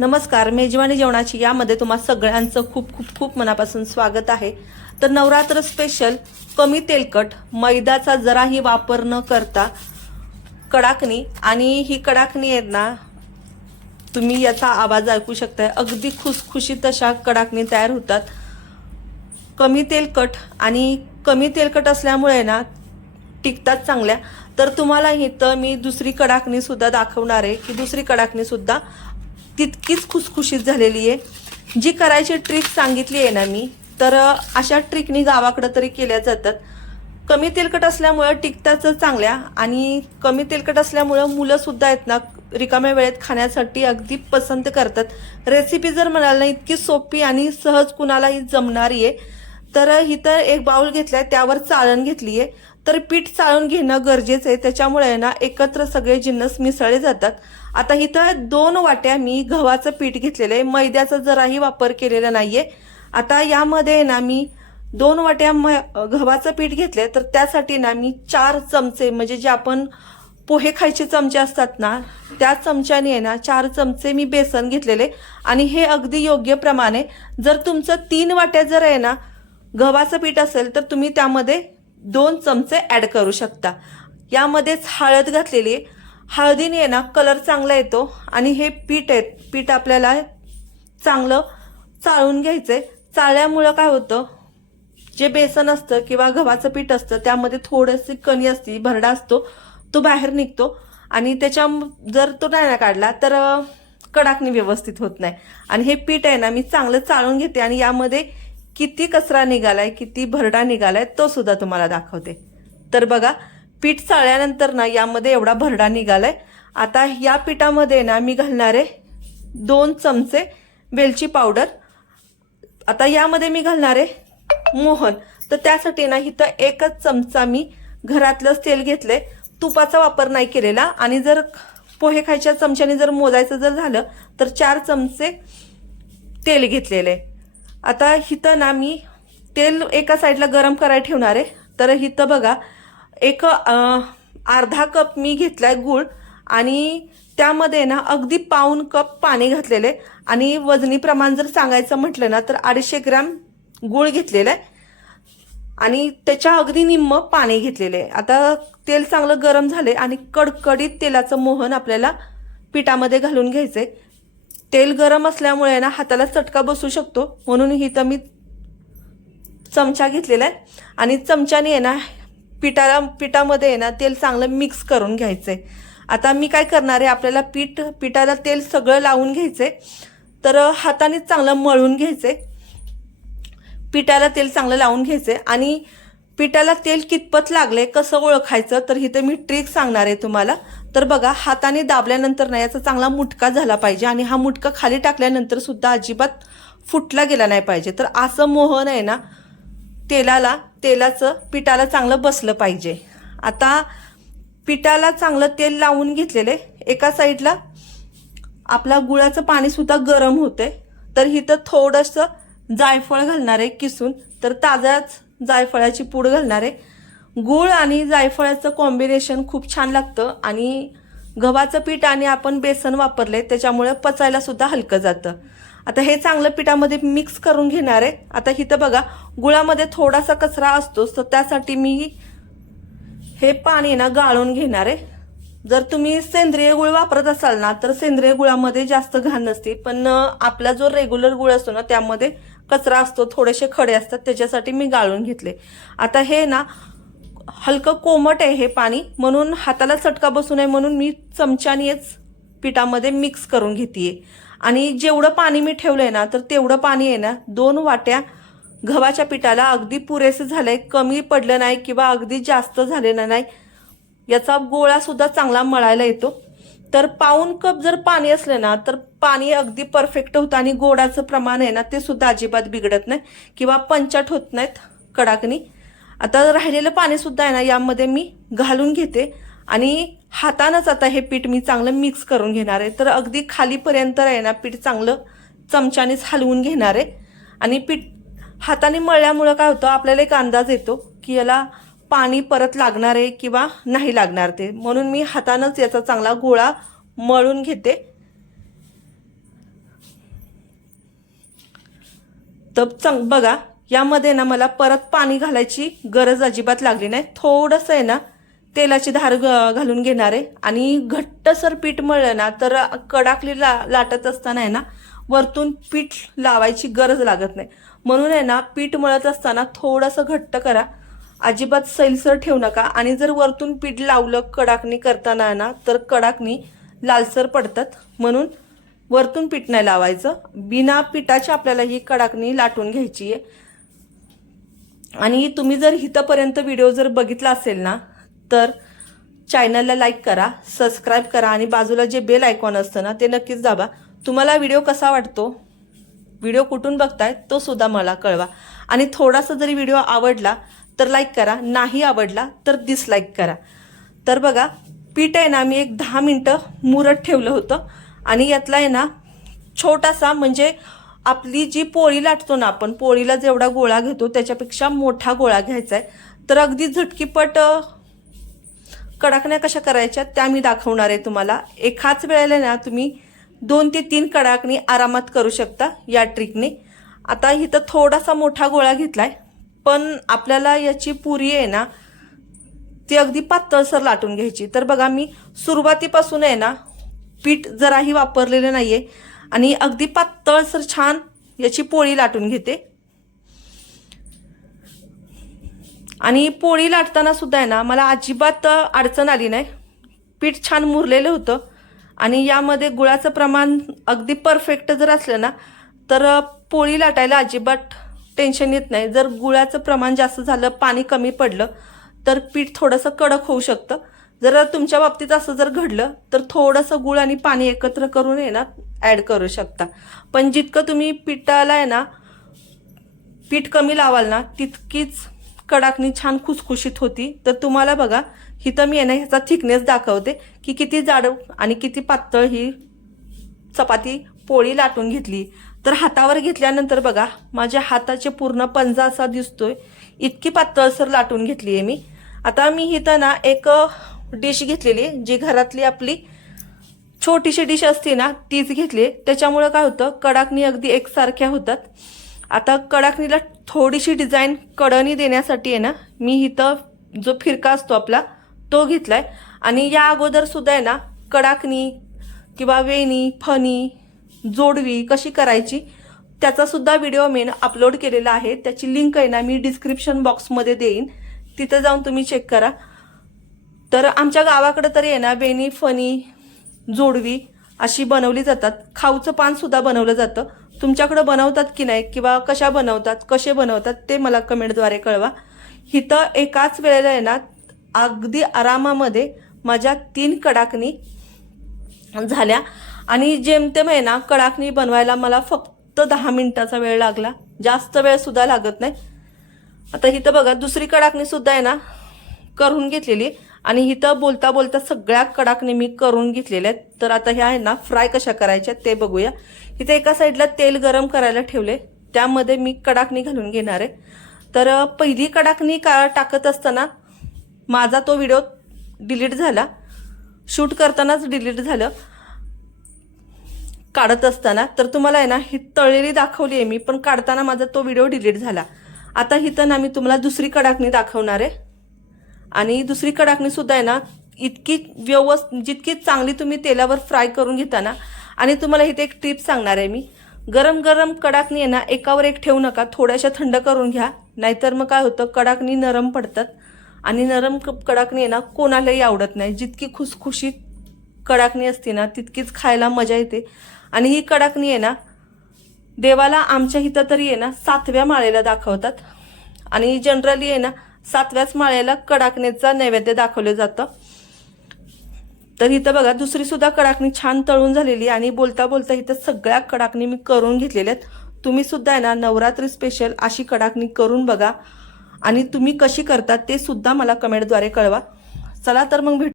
नमस्कार मेजवानी जेवणाची यामध्ये तुम्हा सगळ्यांचं खूप खूप खूप मनापासून स्वागत आहे. तर नवरात्र स्पेशल कमी तेलकट मैद्याचा जराही वापर न करता कडाकणी आणि ही कडाकणी आहेत ना तुम्ही याचा आवाज ऐकू शकताय. अगदी खुसखुशीत अशा कडाकणी तयार होतात. कमी तेलकट आणि कमी तेलकट असल्यामुळे ना टिकतात चांगल्या. तर तुम्हाला इथं मी दुसरी कडाकणी सुद्धा दाखवणार आहे की दुसरी कडाकणी सुद्धा तितकीच खुसखुशीत झालेली आहे. जी करायची ट्रिक सांगितली आहे ना मी तर अशा ट्रिकनी गावाकडं तरी केल्या जातात. कमी तेलकट असल्यामुळं टिकतात चांगल्या आणि कमी तेलकट असल्यामुळं मुलंसुद्धा आहेत ना रिकाम्या वेळेत खाण्यासाठी अगदी पसंत करतात. रेसिपी जर म्हणाल ना इतकी सोपी आणि सहज कुणालाही जमणारी आहे. तर इथं एक बाउल घेतलाय त्यावर चाळण घेतली आहे तर पीठ चाळून घेणं गरजेचं आहे. त्याच्यामुळे आहे ना एकत्र सगळे जिन्नस मिसळले जातात. आता इथं दोन वाट्या मी गव्हाचं पीठ घेतलेलं आहे. मैद्याचा जराही वापर केलेला नाहीये. आता यामध्ये आहे ना मी दोन वाट्या म गव्हाचं पीठ घेतलंय. तर त्यासाठी ना मी चार चमचे म्हणजे जे आपण पोहे खायचे चमचे असतात ना त्या चमच्याने आहे ना चार चमचे मी बेसन घेतलेले. आणि हे अगदी योग्य प्रमाणे जर तुमचं तीन वाट्या जर आहे ना गव्हाचं पीठ असेल तर तुम्ही त्यामध्ये दोन चमचे ॲड करू शकता. यामध्येच हळद घातलेली हळदीने आहे ना कलर चांगला येतो. आणि हे पीठ आहे पीठ आपल्याला चांगलं चाळून घ्यायचं आहे चाळल्यामुळं काय होतं जे बेसन असतं किंवा गव्हाचं पीठ असतं त्यामध्ये थोडीशी कणी असते भरडा असतो तो बाहेर निघतो. आणि त्याच्या जर तो नाही ना काढला तर कडाकणी व्यवस्थित होत नाही. आणि हे पीठ आहे ना मी चांगलं चाळून घेते. आणि यामध्ये किती कचरा निघालाय किती भरडा निघालाय तो सुद्धा तुम्हाला दाखवते. तर बघा पीठ चाळल्यानंतर ना यामध्ये एवढा भरडा निघालाय. आता या पिठामध्ये ना मी घालणारे दोन चमचे वेलची पावडर. आता यामध्ये मी घालणार आहे मोहन. तर त्यासाठी ना इथं एकच चमचा मी घरातलंच तेल घेतलंय. तुपाचा वापर नाही केलेला. आणि जर पोहे खायच्या चमच्याने जर मोजायचं जर झालं तर चार चमचे तेल घेतलेले. आता इथं ना मी तेल एका साईडला गरम करायला ठेवणार आहे. तर इथं बघा एक अर्धा कप मी घेतलाय गूळ आणि त्यामध्ये ना अगदी पाऊन कप पाणी घातलेले आणि वजनी प्रमाण जर सांगायचं म्हटलं ना तर अडीचशे ग्रॅम गूळ घेतलेलं आहे. आणि त्याच्या अगदी निम्म पाणी घेतलेले आहे. आता तेल चांगलं गरम झाले आणि कडकडीत तेलाचं मोहन आपल्याला पिठामध्ये घालून घ्यायचं आहे तेल गरम असल्यामुळे ना हाताला चटका बसू शकतो. म्हणून ही तर मी चमचा घेतलेला आहे. आणि चमच्याने आहे ना पिठाला पिठामध्ये आहे ना तेल चांगलं मिक्स करून घ्यायचंय. आता मी काय करणार आहे आपल्याला पीठ पिठाला तेल सगळं लावून घ्यायचंय. तर हाताने चांगलं मळून घ्यायचंय. पिठाला तेल चांगलं लावून घ्यायचंय. आणि पिठाला तेल कितपत लागले कसं ओळखायचं तर इथे मी ट्रिक सांगणार आहे तुम्हाला. तर बघा हाताने दाबल्यानंतर ना याचा चांगला मुटका झाला पाहिजे आणि हा मुटका खाली टाकल्यानंतर सुद्धा अजिबात फुटला गेला नाही पाहिजे. तर असं मोहन आहे ना तेलाला तेलाचं पिठाला चांगलं बसलं पाहिजे. आता पिठाला चांगलं तेल लावून घेतलेले एका साईडला आपला गुळाचं पाणीसुद्धा गरम होते तर इथं थोडंसं जायफळ घालणार आहे किसून. तर ताजाच जायफळाची पूड घालणार आहे. गुळ आणि जायफळाचं कॉम्बिनेशन खूप छान लागतं आणि गव्हाचं पीठ आणि आपण बेसन वापरले त्याच्यामुळे पचायला सुद्धा हलकं जातं. आता हे चांगलं पिठामध्ये मिक्स करून घेणार आहे. आता इथं बघा गुळामध्ये थोडासा कचरा असतो तर त्यासाठी मी हे पाणी ना गाळून घेणार आहे. जर तुम्ही सेंद्रिय गुळ वापरत असाल ना तर सेंद्रिय गुळामध्ये जास्त घाण नसते पण आपला जो रेग्युलर गुळ असतो ना त्यामध्ये कचरा असतो थोडेसे खडे असतात त्याच्यासाठी मी गाळून घेतले. आता हे ना हलकं कोमट आहे हे पाणी म्हणून हाताला चटका बसू नये म्हणून मी चमच्यानेच पिठामध्ये मिक्स करून घेते आणि जेवढं पाणी मी ठेवलं आहे ना तर तेवढं पाणी आहे ना दोन वाट्या गव्हाच्या पिठाला अगदी पुरेसे झालंय कमी पडलं नाही किंवा अगदी जास्त झालेलं नाही याचा गोळा सुद्धा चांगला मळायला येतो. तर पाऊन कप जर पाणी असलं ना तर पाणी अगदी परफेक्ट होतं आणि गोडाचं प्रमाण आहे ना ते सुद्धा अजिबात बिघडत नाही. किंवा पंचाट होत नाहीत कडाकणी. आता राहिलेलं पाणीसुद्धा आहे ना यामध्ये मी घालून घेते. आणि हातानंच आता हे पीठ मी चांगलं मिक्स करून घेणार आहे. तर अगदी खालीपर्यंत आहे ना पीठ चांगलं चमच्यानेच हलवून घेणार आहे. आणि पीठ हाताने मळल्यामुळं काय होतं आपल्याला एक अंदाज येतो की याला पाणी परत लागणार आहे किंवा नाही लागणार ते. म्हणून मी हातानंच याचा चांगला गोळा मळून घेते. तर चंग बघा यामध्ये ना मला परत पाणी घालायची गरज अजिबात लागली नाही. थोडंसं आहे ना तेलाची धार घालून घेणार आहे. आणि घट्टसर पीठ मळलं ना तर कडाकली ला लाटत असताना आहे ना वरतून पीठ लावायची गरज लागत नाही. म्हणून आहे ना पीठ मळत असताना थोडंसं घट्ट करा. अजिबात सैलसर ठेवू नका. आणि जर वरतून पीठ लावलं कडाकणी करताना आहे ना तर कडाकणी लालसर पडतात. म्हणून वरतून पीठ नाही लावायचं. बिना पिठाची आपल्याला ही कडाकणी लाटून घ्यायची आहे. आणि तुम्ही जर इथंपर्यंत व्हिडिओ जर बघितला असेल ना तर चॅनलला लाईक करा सबस्क्राईब करा आणि बाजूला जे बेल आयकॉन असतं ना ते नक्कीच दाबा. तुम्हाला व्हिडिओ कसा वाटतो? व्हिडिओ कुठून बघताय तो सुद्धा मला कळवा. आणि थोडासा जरी व्हिडिओ आवडला तर लाईक करा. नाही आवडला तर डिसलाईक करा. तर बघा पीठ आहे ना मी एक दहा मिनटं मुरत ठेवलं होतं. आणि यातला आहे ना छोटासा म्हणजे आपली जी पोळी लाटतो ना आपण पोळीला जेवढा गोळा घेतो त्याच्यापेक्षा मोठा गोळा घ्यायचा आहे. तर अगदी झटकीपट कडाकण्या कशा करायच्या त्या मी दाखवणार आहे तुम्हाला. एकाच वेळेला ना तुम्ही दोन ते तीन कडाकणी आरामात करू शकता या ट्रिकने आता इथं थोडासा मोठा गोळा घेतला आहे पण आपल्याला याची पुरी आहे ना ती अगदी पातळसर लाटून घ्यायची. तर बघा मी सुरुवातीपासून आहे ना पीठ जराही वापरलेलं आहे आणि अगदी पातळसर छान याची पोळी लाटून घेते. आणि पोळी लाटताना सुद्धा आहे ना मला अजिबात अडचण आली नाही. पीठ छान मुरलेलं होतं. आणि यामध्ये गुळाचं प्रमाण अगदी परफेक्ट जर असलं ना तर पोळी लाटायला अजिबात टेन्शन येत नाही. जर गुळाचं प्रमाण जास्त झालं पाणी कमी पडलं तर पीठ थोडंसं कडक होऊ शकतं. जर तुमच्या बाबतीत असं जर घडलं तर थोडंसं गुळ आणि पाणी एकत्र करून आहे ना ॲड करू शकता. पण जितकं तुम्ही पिठाला आहे ना पीठ कमी लावाल ना तितकीच कडाकणी छान खुसखुशीत होती. तर तुम्हाला बघा इथं मी आहे ना ह्याचा थिकनेस दाखवते की किती जाड आणि किती पातळ ही चपाती पोळी लाटून घेतली. तर हातावर घेतल्यानंतर बघा माझ्या हाताचे पूर्ण पंजा असा दिसतोय. इतकी पातळसर लाटून घेतली आहे मी. आता मी इथं ना एक डिश घेतलेली जी घरातली आपली छोटीशी डिश असते ना तीच घेतली. त्याच्यामुळं काय होतं कडाकणी अगदी एकसारख्या होतात. आता कडाकणीला थोडीशी डिझाईन कडणी देण्यासाठी आहे ना मी इथं जो फिरका असतो आपला तो घेतलाय. आणि या अगोदर सुद्धा आहे ना कडाकणी किंवा वेणी फणी जोडवी कशी करायची त्याचा सुद्धा व्हिडिओ मी अपलोड केलेला आहे. त्याची लिंक आहे ना मी डिस्क्रिप्शन बॉक्समध्ये देईन. तिथं जाऊन तुम्ही चेक करा. तर आमच्या गावाकडं तरी आहे ना वेणी फणी जोडवी अशी बनवली जातात. खाऊचं पान सुद्धा बनवलं जातं. तुमच्याकडं बनवतात की नाही किंवा कशा बनवतात कसे बनवतात ते मला कमेंटद्वारे कळवा. इथं एकाच वेळेला आहे ना अगदी आरामामध्ये माझ्या तीन कडाकणी झाल्या. आणि जेमतेम आहे ना कडाकणी बनवायला मला फक्त दहा मिनिटाचा वेळ लागला. जास्त वेळ सुद्धा लागत नाही. आता इथं बघा दुसरी कडाकणी सुद्धा आहे ना करून घेतलेली आणि इथं बोलता बोलता सगळ्या कडाकने मी करून घेतलेल्या आहेत. तर आता ह्या आहे ना फ्राय कशा करायच्या ते बघूया. इथे एका साईडला तेल गरम करायला ठेवले. त्यामध्ये मी कडाकणी घालून घेणार आहे. तर पहिली कडाकणी का टाकत असताना माझा तो व्हिडिओ डिलीट झाला. शूट करतानाच डिलीट झालं. काढत असताना तर तुम्हाला आहे ना ही तळलेली दाखवली आहे मी पण काढताना माझा तो व्हिडिओ डिलीट झाला. आता इथं ना मी तुम्हाला दुसरी कडाकणी दाखवणार आहे. आणि दुसरी कडाकणी सुद्धा आहे ना इतकी व्यवस्थित जितकी चांगली तुम्ही तेलावर फ्राय करून घेता ना आणि तुम्हाला इथे एक टिप सांगणार आहे मी. गरम गरम कडाकणी आहे ना एकावर एक ठेवू नका थोड्याशा थंड करून घ्या नाहीतर मग काय होतं कडाकणी नरम पडतात. आणि नरम क- कडाकणी आहे ना कोणालाही आवडत नाही. जितकी खुसखुशीत कडाकणी असते ना तितकीच खायला मजा येते. आणि ही कडाकणी आहे ना देवाला आमच्या इथं तरी आहे ना सातव्या माळेला दाखवतात. आणि जनरली आहे ना सातव्याच माळ्याला कडाकणीचा नैवेद्य दाखवलं जातं. तर इथं बघा दुसरी सुद्धा कडाकणी छान तळून झालेली आणि बोलता बोलता इथं सगळ्या कडाकणी मी करून घेतलेल्या आहेत. तुम्ही सुद्धा आहे ना नवरात्री स्पेशल अशी कडाकणी करून बघा. आणि तुम्ही कशी करता ते सुद्धा मला कमेंटद्वारे कळवा. चला तर मग भेट.